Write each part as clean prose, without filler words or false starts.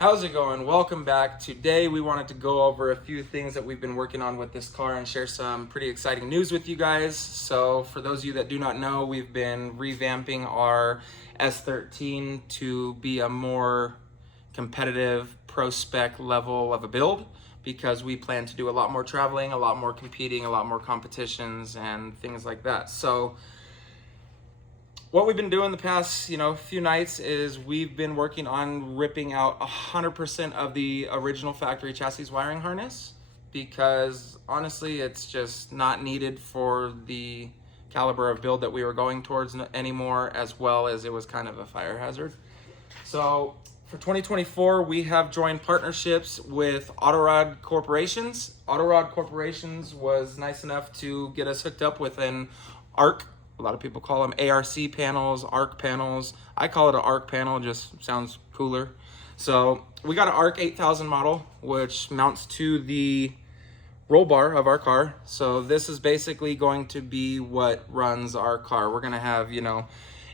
How's it going? Welcome back. Today we wanted to go over a few things that we've been working on with this car and share some pretty exciting news with you guys. So for those of you that do not know, we've been revamping our S13 to be a more competitive pro spec level of a build because we plan to do a lot more traveling, a lot more competing, a lot more competitions and things like that. So what we've been doing the past, few nights is we've been working on ripping out 100% of the original factory chassis wiring harness because honestly, it's just not needed for the caliber of build that we were going towards anymore, as well as it was kind of a fire hazard. So for 2024, we have joined partnerships with Autorod Corporations. Autorod Corporations was nice enough to get us hooked up with an ARC. A lot of people call them ARC panels, ARC panels. I call it an ARC panel, it just sounds cooler. So we got an ARC 8000 model, which mounts to the roll bar of our car. So this is basically going to be what runs our car. We're gonna have,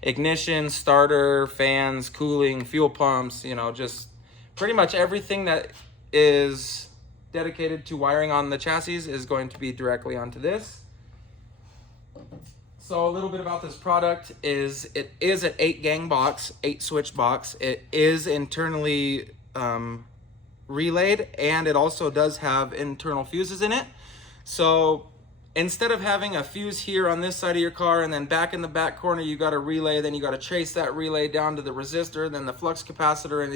ignition, starter, fans, cooling, fuel pumps, just pretty much everything that is dedicated to wiring on the chassis is going to be directly onto this. So a little bit about this product is it is an 8-gang box, 8-switch box. It is internally relayed, and it also does have internal fuses in it. So instead of having a fuse here on this side of your car and then back in the back corner you got a relay, then you got to trace that relay down to the resistor, then the flux capacitor, and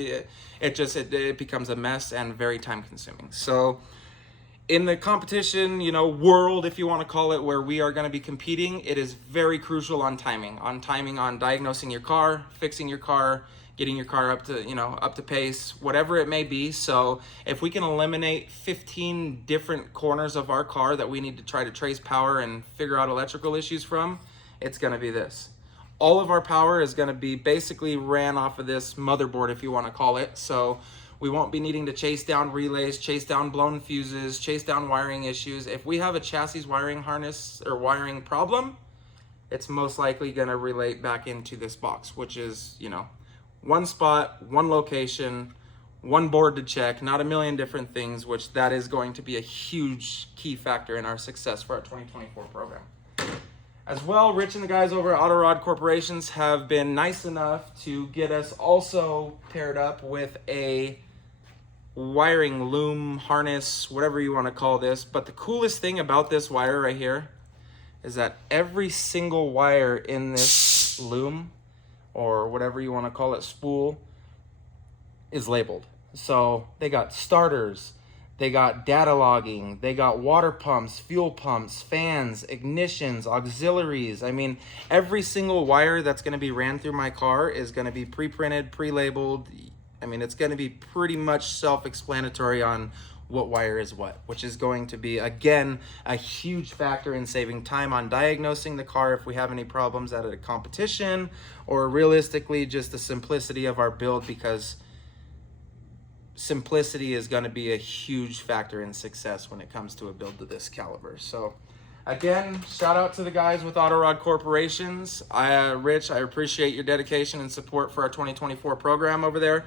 it becomes a mess and very time consuming. So in the competition, world, if you want to call it, where we are going to be competing, it is very crucial on timing, on diagnosing your car, fixing your car, getting your car up to pace, whatever it may be. So if we can eliminate 15 different corners of our car that we need to try to trace power and figure out electrical issues from, it's going to be this. All of our power is going to be basically ran off of this motherboard, if you want to call it. So we won't be needing to chase down relays, chase down blown fuses, chase down wiring issues. If we have a chassis wiring harness or wiring problem, it's most likely gonna relate back into this box, which is, one spot, one location, one board to check, not a million different things, which that is going to be a huge key factor in our success for our 2024 program. As well, Rich and the guys over at Autorod Corporations have been nice enough to get us also paired up with a wiring loom, harness, whatever you want to call this. But the coolest thing about this wire right here is that every single wire in this loom, or whatever you want to call it, spool, is labeled. So they got starters, they got data logging, they got water pumps, fuel pumps, fans, ignitions, auxiliaries. I mean, every single wire that's going to be ran through my car is going to be pre-printed, pre-labeled. I mean, it's going to be pretty much self-explanatory on what wire is what, which is going to be, again, a huge factor in saving time on diagnosing the car if we have any problems at a competition, or realistically just the simplicity of our build, because simplicity is going to be a huge factor in success when it comes to a build of this caliber. So again, shout out to the guys with Autorod Corporations. Rich, I appreciate your dedication and support for our 2024 program over there.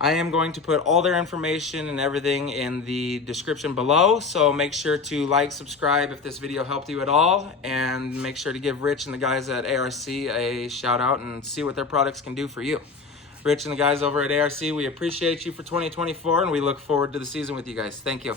I am going to put all their information and everything in the description below, so make sure to like, subscribe if this video helped you at all, and make sure to give Rich and the guys at ARC a shout out and see what their products can do for you. Rich and the guys over at ARC, we appreciate you for 2024, and we look forward to the season with you guys. Thank you.